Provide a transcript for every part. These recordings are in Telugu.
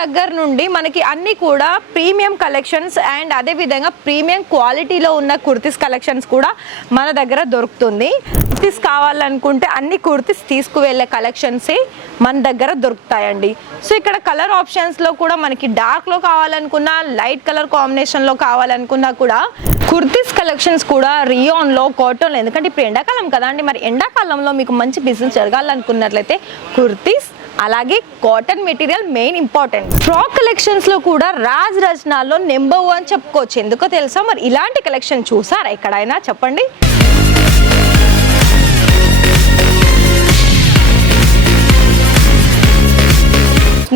దగ్గర నుండి మనకి అన్ని కూడా ప్రీమియం కలెక్షన్స్ అండ్ అదే విధంగా ప్రీమియం క్వాలిటీలో ఉన్న కుర్తీస్ కలెక్షన్స్ కూడా మన దగ్గర దొరుకుతుంది. కుర్తీస్ కావాలనుకుంటే అన్ని కుర్తీస్ తీసుకువెళ్ళే కలెక్షన్సే మన దగ్గర దొరుకుతాయండి. సో ఇక్కడ కలర్ ఆప్షన్స్లో కూడా మనకి డార్క్లో కావాలనుకున్నా లైట్ కలర్ కాంబినేషన్లో కావాలనుకున్నా కూడా కుర్తీస్ కలెక్షన్స్ కూడా రియోన్లో కాటన్లో ఎందుకంటే ఇప్పుడు ఎండాకాలం కదా అండి మరి ఎండాకాలంలో మీకు మంచి బిజినెస్ జరగాలనుకున్నట్లయితే కుర్తీస్ అలాగే cotton material main important. Frock కలెక్షన్స్లో కూడా రాజ్ రచనాల్లో నెంబర్ వన్ చెప్పుకోవచ్చు. ఎందుకో తెలుసా? మరి ఇలాంటి కలెక్షన్ చూసారా? ఎక్కడైనా చెప్పండి.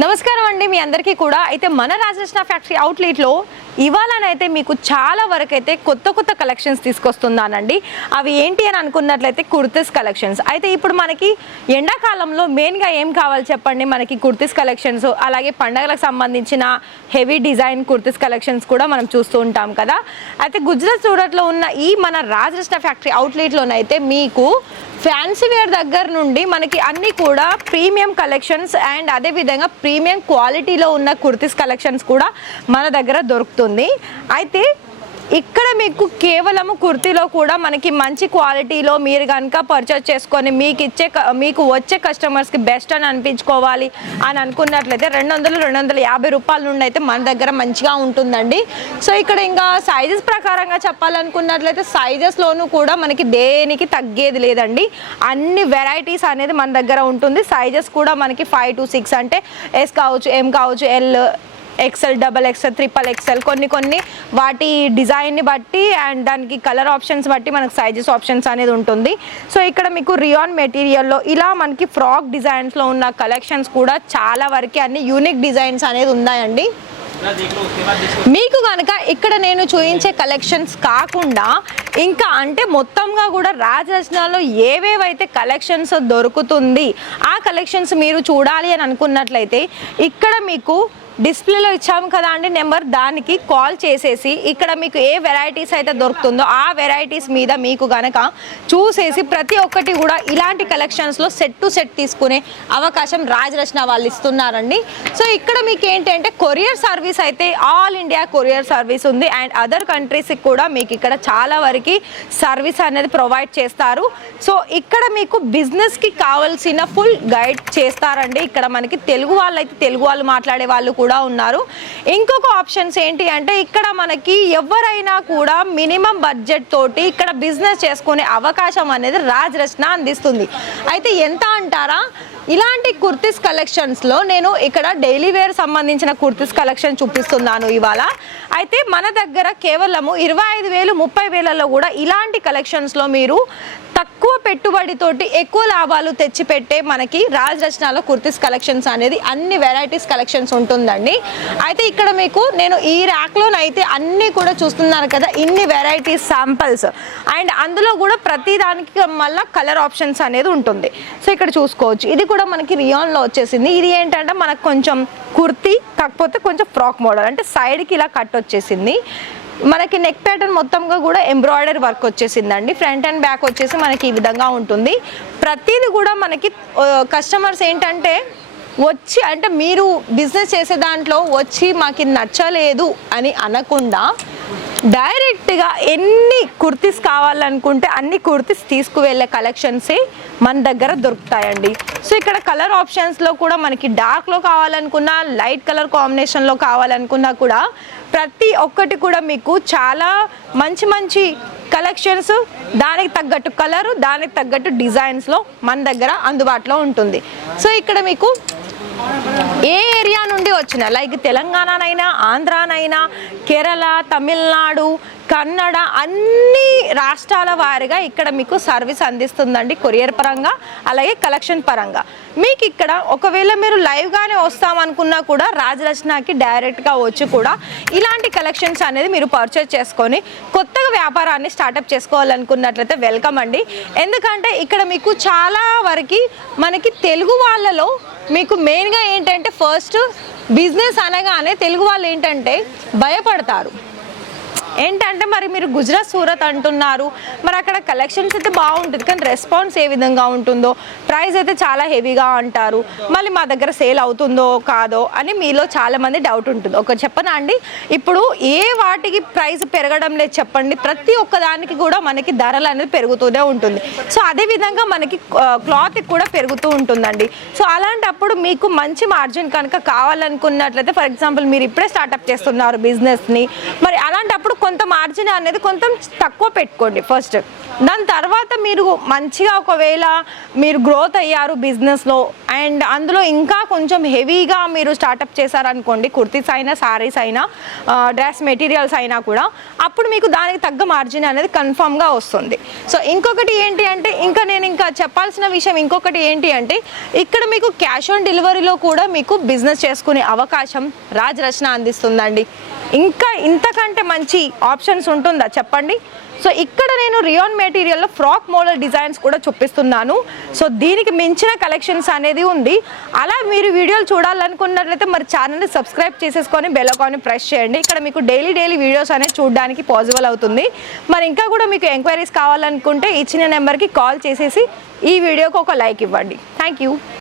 నమస్కారం అండి. మీ అందరికీ కూడా. అయితే మన రాజరచన ఫ్యాక్టరీ అవుట్లెట్లో ఇవాళనైతే మీకు చాలా వరకు అయితే కొత్త కొత్త కలెక్షన్స్ తీసుకొస్తున్నానండి. అవి ఏంటి అని అనుకున్నట్లయితే కుర్తీస్ కలెక్షన్స్. అయితే ఇప్పుడు మనకి ఎండాకాలంలో మెయిన్గా ఏం కావాలి చెప్పండి? మనకి కుర్తీస్ కలెక్షన్స్ అలాగే పండగలకు సంబంధించిన హెవీ డిజైన్ కుర్తీస్ కలెక్షన్స్ కూడా మనం చూస్తూ ఉంటాం కదా. అయితే గుజరాత్ సూరత్లో ఉన్న ఈ మన రాజరచన ఫ్యాక్టరీ అవుట్లెట్లోనైతే మీకు ఫ్యాన్సీ వేర్ దగ్గర నుండి మనకి అన్ని కూడా ప్రీమియం కలెక్షన్స్ అండ్ అదే విధంగా ప్రీమియం క్వాలిటీలో ఉన్న కుర్తీస్ కలెక్షన్స్ కూడా మన దగ్గర దొరుకుతుంది అయితే ఇక్కడ మీకు కేవలము కుర్తీలో కూడా మనకి మంచి క్వాలిటీలో మీరు కనుక పర్చేస్ చేసుకొని మీకు ఇచ్చే మీకు వచ్చే కస్టమర్స్కి బెస్ట్ అని అనిపించుకోవాలి అని అనుకున్నట్లయితే రెండు వందలు రెండు వందల యాభై రూపాయల నుండి అయితే మన దగ్గర మంచిగా ఉంటుందండి. సో ఇక్కడ ఇంకా సైజెస్ ప్రకారంగా చెప్పాలనుకున్నట్లయితే సైజెస్లోనూ కూడా మనకి దేనికి తగ్గేది లేదండి. అన్ని వెరైటీస్ అనేది మన దగ్గర ఉంటుంది. సైజెస్ కూడా మనకి ఫైవ్ టు సిక్స్ అంటే ఎస్ కావచ్చు ఎం కావచ్చు L XL double XL triple XL కొన్ని కొన్ని వాటి డిజైన్ని బట్టి అండ్ దానికి కలర్ ఆప్షన్స్ బట్టి మనకు సైజెస్ ఆప్షన్స్ అనేది ఉంటుంది. సో ఇక్కడ మీకు రియాన్ మెటీరియల్లో ఇలా మనకి ఫ్రాక్ డిజైన్స్లో ఉన్న కలెక్షన్స్ కూడా చాలా వరకు అన్ని యూనిక్ డిజైన్స్ అనేది ఉన్నాయండి. మీకు కనుక ఇక్కడ నేను చూపించే కలెక్షన్స్ కాకుండా ఇంకా అంటే మొత్తంగా కూడా రాజరచనలో ఏవేవైతే కలెక్షన్స్ దొరుకుతుంది ఆ కలెక్షన్స్ మీరు చూడాలి అని అనుకున్నట్లయితే ఇక్కడ మీకు డిస్ప్లేలో ఇచ్చాము కదా అండి నెంబర్ దానికి కాల్ చేసేసి ఇక్కడ మీకు ఏ వెరైటీస్ అయితే దొరుకుతుందో ఆ వెరైటీస్ మీద మీకు గనక చూసేసి ప్రతి ఒక్కటి కూడా ఇలాంటి కలెక్షన్స్లో సెట్ టు సెట్ తీసుకునే అవకాశం రాజరచన వాళ్ళు ఇస్తున్నారండి. సో ఇక్కడ మీకు ఏంటంటే కొరియర్ సర్వీస్ అయితే ఆల్ ఇండియా కొరియర్ సర్వీస్ ఉంది. అండ్ అదర్ కంట్రీస్కి కూడా మీకు ఇక్కడ చాలా వరకు సర్వీస్ అనేది ప్రొవైడ్ చేస్తారు. సో ఇక్కడ మీకు బిజినెస్కి కావాల్సిన ఫుల్ గైడ్ చేస్తారండి. ఇక్కడ మనకి తెలుగు వాళ్ళు అయితే తెలుగు వాళ్ళు మాట్లాడే వాళ్ళు కూడా ఉన్నారు. ఇంకొక ఆప్షన్స్ ఏంటి అంటే ఇక్కడ మనకి ఎవరైనా కూడా మినిమం బడ్జెట్ తోటి ఇక్కడ బిజినెస్ చేసుకునే అవకాశం అనేది రాజరచన అందిస్తుంది. అయితే ఎంత అంటారా? ఇలాంటి కుర్తీస్ కలెక్షన్స్లో నేను ఇక్కడ డైలీ వేర్ సంబంధించిన కుర్తీస్ కలెక్షన్ చూపిస్తున్నాను ఇవాళ. అయితే మన దగ్గర కేవలము ఇరవై ఐదు వేలు ముప్పై వేలలో కూడా ఇలాంటి కలెక్షన్స్లో మీరు తక్కువ పెట్టుబడితోటి ఎక్కువ లాభాలు తెచ్చిపెట్టే మనకి రాజ్ రచనలో కుర్తీస్ కలెక్షన్స్ అనేది అన్ని వెరైటీస్ కలెక్షన్స్ ఉంటుందండి. అయితే ఇక్కడ మీకు నేను ఈ ర్యాక్లోనైతే అన్నీ కూడా చూస్తున్నాను కదా ఇన్ని వెరైటీస్ శాంపిల్స్ అండ్ అందులో కూడా ప్రతి దానికి మళ్ళీ కలర్ ఆప్షన్స్ అనేది ఉంటుంది. సో ఇక్కడ చూసుకోవచ్చు. ఇది కూడా మనకి రియాన్లో వచ్చేసింది. ఇది ఏంటంటే మనకు కొంచెం కుర్తీ కాకపోతే కొంచెం ఫ్రాక్ మోడల్. అంటే సైడ్కి ఇలా కట్ వచ్చేసింది. మనకి నెక్ ప్యాటర్న్ మొత్తంగా కూడా ఎంబ్రాయిడరీ వర్క్ వచ్చేసిందండి. ఫ్రంట్ అండ్ బ్యాక్ వచ్చేసి మనకి ఈ విధంగా ఉంటుంది. ప్రతిది కూడా మనకి కస్టమర్స్ ఏంటంటే వచ్చి అంటే మీరు బిజినెస్ చేసే దాంట్లో వచ్చి మాకు ఇది నచ్చలేదు అని అనకుండా డైరెక్ట్గా ఎన్ని కుర్తీస్ కావాలనుకుంటే అన్ని కుర్తీస్ తీసుకువెళ్ళే కలెక్షన్సే మన దగ్గర దొరుకుతాయండి. సో ఇక్కడ కలర్ ఆప్షన్స్లో కూడా మనకి డార్క్లో కావాలనుకున్నా లైట్ కలర్ కాంబినేషన్లో కావాలనుకున్నా కూడా ప్రతి ఒక్కటి కూడా మీకు చాలా మంచి మంచి కలెక్షన్స్ దానికి తగ్గట్టు కలరు దానికి తగ్గట్టు డిజైన్స్లో మన దగ్గర అందుబాటులో ఉంటుంది. సో ఇక్కడ మీకు ఏ ఏరియా నుండి వచ్చిన లైక్ తెలంగాణనైనా ఆంధ్రానైనా కేరళ తమిళనాడు కన్నడ అన్ని రాష్ట్రాల వారిగా ఇక్కడ మీకు సర్వీస్ అందిస్తుందండి కొరియర్ పరంగా అలాగే కలెక్షన్ పరంగా. మీకు ఇక్కడ ఒకవేళ మీరు లైవ్గానే వస్తామనుకున్నా కూడా రాజరచనకి డైరెక్ట్గా వచ్చి కూడా ఇలాంటి కలెక్షన్స్ అనేది మీరు పర్చేస్ చేసుకొని కొత్తగా వ్యాపారాన్ని స్టార్టప్ చేసుకోవాలనుకున్నట్లయితే వెల్కమ్ అండి. ఎందుకంటే ఇక్కడ మీకు చాలా వరకు మనకి తెలుగు వాళ్ళలో మీకు మెయిన్గా ఏంటంటే ఫస్ట్ బిజినెస్ అనగానే తెలుగు వాళ్ళు ఏంటంటే భయపడతారు. ఏంటంటే మరి మీరు గుజరాత్ సూరత్ అంటున్నారు. మరి అక్కడ కలెక్షన్స్ అయితే బాగుంటుంది. కానీ రెస్పాన్స్ ఏ విధంగా ఉంటుందో ప్రైస్ అయితే చాలా హెవీగా అంటారు. మళ్ళీ మా దగ్గర సేల్ అవుతుందో కాదో అని మీలో చాలామంది డౌట్ ఉంటుంది. ఒక చెప్పనా అండి? ఇప్పుడు ఏ వాటికి ప్రైస్ పెరగడం లేదు చెప్పండి. ప్రతి ఒక్క దానికి కూడా మనకి ధరలు అనేది పెరుగుతూనే ఉంటుంది. సో అదే విధంగా మనకి క్లాత్ కూడా పెరుగుతూ ఉంటుందండి. సో అలాంటప్పుడు మీకు మంచి మార్జిన్ కనుక కావాలనుకున్నట్లయితే ఫర్ ఎగ్జాంపుల్ మీరు ఇప్పుడే స్టార్ట్అప్ చేస్తున్నారు బిజినెస్ని మరి అలాంటప్పుడు కొంత మార్జిన్ అనేది కొంచెం తక్కువ పెట్టుకోండి ఫస్ట్ దాని తర్వాత మీరు మంచిగా ఒకవేళ మీరు గ్రోత్ అయ్యారు బిజినెస్లో అండ్ అందులో ఇంకా కొంచెం హెవీగా మీరు స్టార్టప్ చేశారనుకోండి కుర్తీస్ అయినా సారీస్ అయినా డ్రెస్ మెటీరియల్స్ అయినా కూడా అప్పుడు మీకు దానికి తగ్గ మార్జిన్ అనేది కన్ఫామ్గా వస్తుంది. సో ఇంకొకటి ఏంటి అంటే ఇంకా నేను ఇంకా చెప్పాల్సిన విషయం ఇంకొకటి ఏంటి అంటే ఇక్కడ మీకు క్యాష్ ఆన్ డెలివరీలో కూడా మీకు బిజినెస్ చేసుకునే అవకాశం రాజరచన అందిస్తుందండి. ఇంకా ఇంతకంటే మంచి ఆప్షన్స్ ఉంటుందా చెప్పండి? సో ఇక్కడ నేను రియాన్ మెటీరియల్లో ఫ్రాక్ మోడల్ డిజైన్స్ కూడా చూపిస్తున్నాను. సో దీనికి మించిన కలెక్షన్స్ అనేది ఉంది. అలా మీరు వీడియోలు చూడాలనుకున్నట్లయితే మరి ఛానల్ని సబ్స్క్రైబ్ చేసేసుకొని బెలకాన్ని ప్రెస్ చేయండి. ఇక్కడ మీకు డైలీ డైలీ వీడియోస్ అనేది చూడడానికి పాసిబుల్ అవుతుంది. మరి ఇంకా కూడా మీకు ఎంక్వైరీస్ కావాలనుకుంటే ఇచ్చిన నెంబర్కి కాల్ చేసేసి ఈ వీడియోకి ఒక లైక్ ఇవ్వండి. Thank you.